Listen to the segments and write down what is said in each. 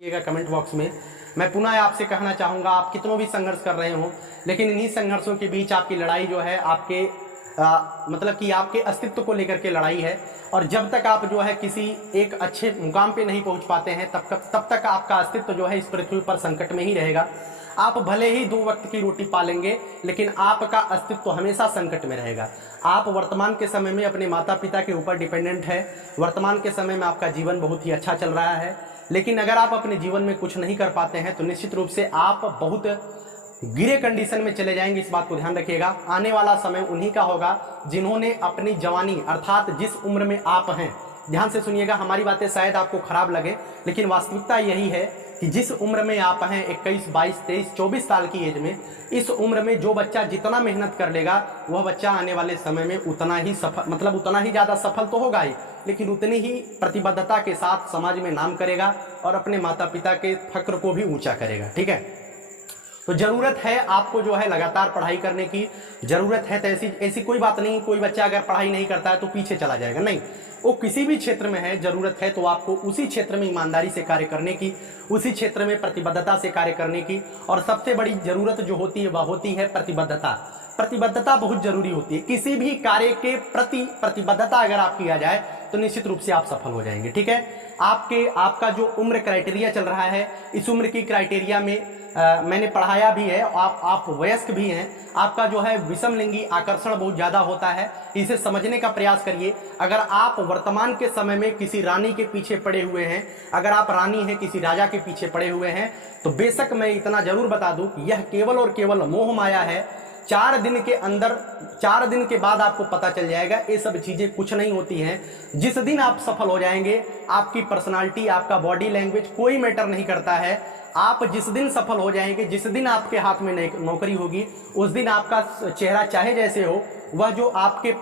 Comment box में। मैं पुनः आपसे कहना चाहूँगा, आप कितनों भी संघर्ष कर रहे हो, लेकिन इन्हीं संघर्षों के बीच आपकी लड़ाई जो है आपके मतलब कि आपके अस्तित्व को लेकर के लड़ाई है। और जब तक आप जो है किसी एक अच्छे मुकाम पे नहीं पहुंच पाते हैं तब तक आपका अस्तित्व जो है इस पृथ्वी पर संकट में ही रहेगा। आप भले ही 2 वक्त की रोटी पालेंगे, लेकिन आपका अस्तित्व हमेशा संकट में रहेगा। आप वर्तमान के समय में अपने माता पिता के ऊपर डिपेंडेंट है। वर्तमान के समय में आपका जीवन बहुत ही अच्छा चल रहा है, लेकिन अगर आप अपने जीवन में कुछ नहीं कर पाते हैं तो निश्चित रूप से आप बहुत गिरे कंडीशन में चले जाएंगे। इस बात को ध्यान रखिएगा। आने वाला समय उन्हीं का होगा जिन्होंने अपनी जवानी अर्थात जिस उम्र में आप हैं, ध्यान से सुनिएगा, हमारी बातें शायद आपको खराब लगे, लेकिन वास्तविकता यही है कि जिस उम्र में आप हैं 21, 22, 23, 24 साल की एज में, इस उम्र में जो बच्चा जितना मेहनत कर लेगा वह बच्चा आने वाले समय में उतना ही सफल, मतलब उतना ही ज़्यादा सफल तो होगा ही, लेकिन उतनी ही प्रतिबद्धता के साथ समाज में नाम करेगा और अपने माता पिता के फक्र को भी ऊंचा करेगा। ठीक है, तो जरूरत है आपको जो है लगातार पढ़ाई करने की जरूरत है। तो ऐसी कोई बात नहीं, कोई बच्चा अगर पढ़ाई नहीं करता है तो पीछे चला जाएगा, नहीं। वो किसी भी क्षेत्र में है, जरूरत है तो आपको उसी क्षेत्र में ईमानदारी से कार्य करने की, उसी क्षेत्र में प्रतिबद्धता से कार्य करने की। और सबसे बड़ी जरूरत जो होती है वह होती है प्रतिबद्धता। प्रतिबद्धता बहुत जरूरी होती है। किसी भी कार्य के प्रति प्रतिबद्धता अगर आप किया जाए तो निश्चित रूप से आप सफल हो जाएंगे। ठीक है, आपका जो उम्र क्राइटेरिया चल रहा है, इस उम्र की क्राइटेरिया में मैंने पढ़ाया भी है, आप वयस्क भी हैं। आपका जो है विषम लिंगी आकर्षण बहुत ज्यादा होता है, इसे समझने का प्रयास करिए। अगर आप वर्तमान के समय में किसी रानी के पीछे पड़े हुए हैं, अगर आप रानी हैं किसी राजा के पीछे पड़े हुए हैं, तो बेशक मैं इतना जरूर बता दूं कि यह केवल और केवल मोह माया है। 4 दिन के अंदर, 4 दिन के बाद आपको पता चल जाएगा ये सब चीजें कुछ नहीं होती हैं। जिस दिन आप सफल हो जाएंगे, आपकी पर्सनालिटी, आपका बॉडी लैंग्वेज कोई मैटर नहीं करता है। आप जिस दिन सफल हो जाएंगे, जिस दिन आपके हाथ में नौकरी होगी, उस दिन आपका चेहरा चाहे जैसे हो, वह जो आपके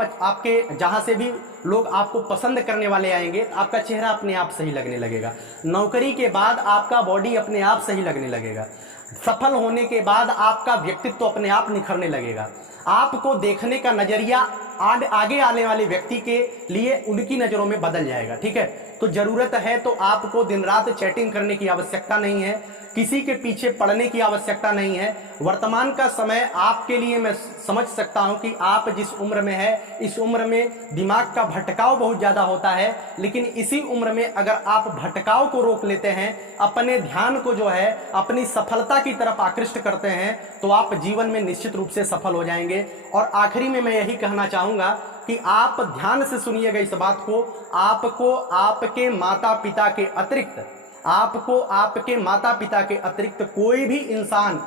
जहां से भी लोग आपको पसंद करने वाले आएंगे, आपका चेहरा अपने आप सही लगने लगेगा। नौकरी के बाद आपका बॉडी अपने आप सही लगने लगेगा। सफल होने के बाद आपका व्यक्तित्व अपने आप निखरने लगेगा। आपको देखने का नजरिया आगे आने वाले व्यक्ति के लिए उनकी नजरों में बदल जाएगा। ठीक है, तो जरूरत है तो आपको दिन रात चैटिंग करने की आवश्यकता नहीं है, किसी के पीछे पड़ने की आवश्यकता नहीं है। वर्तमान का समय आपके लिए, मैं समझ सकता हूं कि आप जिस उम्र में है, इस उम्र में दिमाग का भटकाव बहुत ज्यादा होता है, लेकिन इसी उम्र में अगर आप भटकाव को रोक लेते हैं, अपने ध्यान को जो है अपनी सफलता की तरफ आकृष्ट करते हैं, तो आप जीवन में निश्चित रूप से सफल हो जाएंगे। और आखिरी में मैं यही कहना चाहूंगा कि आप ध्यान से सुनिएगा इस बात को, आपको आपके माता पिता के अतिरिक्त, आपको आपके माता पिता के अतिरिक्त कोई भी इंसान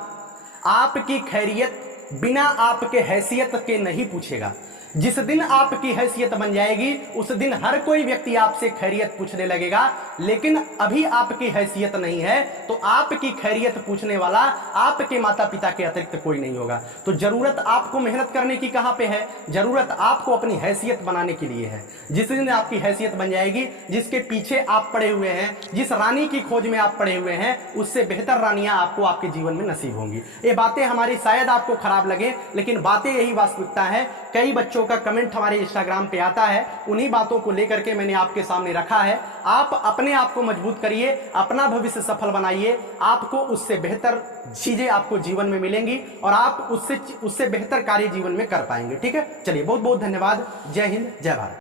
आपकी खैरियत बिना आपके हैसियत के नहीं पूछेगा। जिस दिन आपकी हैसियत बन जाएगी, उस दिन हर कोई व्यक्ति आपसे खैरियत पूछने लगेगा, लेकिन अभी आपकी हैसियत नहीं है तो आपकी खैरियत पूछने वाला आपके माता पिता के अतिरिक्त कोई नहीं होगा। तो जरूरत आपको मेहनत करने की कहां पे है? जरूरत आपको अपनी हैसियत बनाने के लिए है। जिस दिन आपकी हैसियत बन जाएगी, जिसके पीछे आप पड़े हुए हैं, जिस रानी की खोज में आप पड़े हुए हैं, उससे बेहतर रानियां आपको आपके जीवन में नसीब होंगी। ये बातें हमारी शायद आपको खराब लगे, लेकिन बातें यही वास्तविकता है। कई बच्चों का कमेंट हमारे इंस्टाग्राम पे आता है, उन्हीं बातों को लेकर के मैंने आपके सामने रखा है। आप अपने आप को मजबूत करिए, अपना भविष्य सफल बनाइए, आपको उससे बेहतर चीजें आपको जीवन में मिलेंगी और आप उससे बेहतर कार्य जीवन में कर पाएंगे। ठीक है, चलिए बहुत बहुत धन्यवाद। जय हिंद, जय भारत।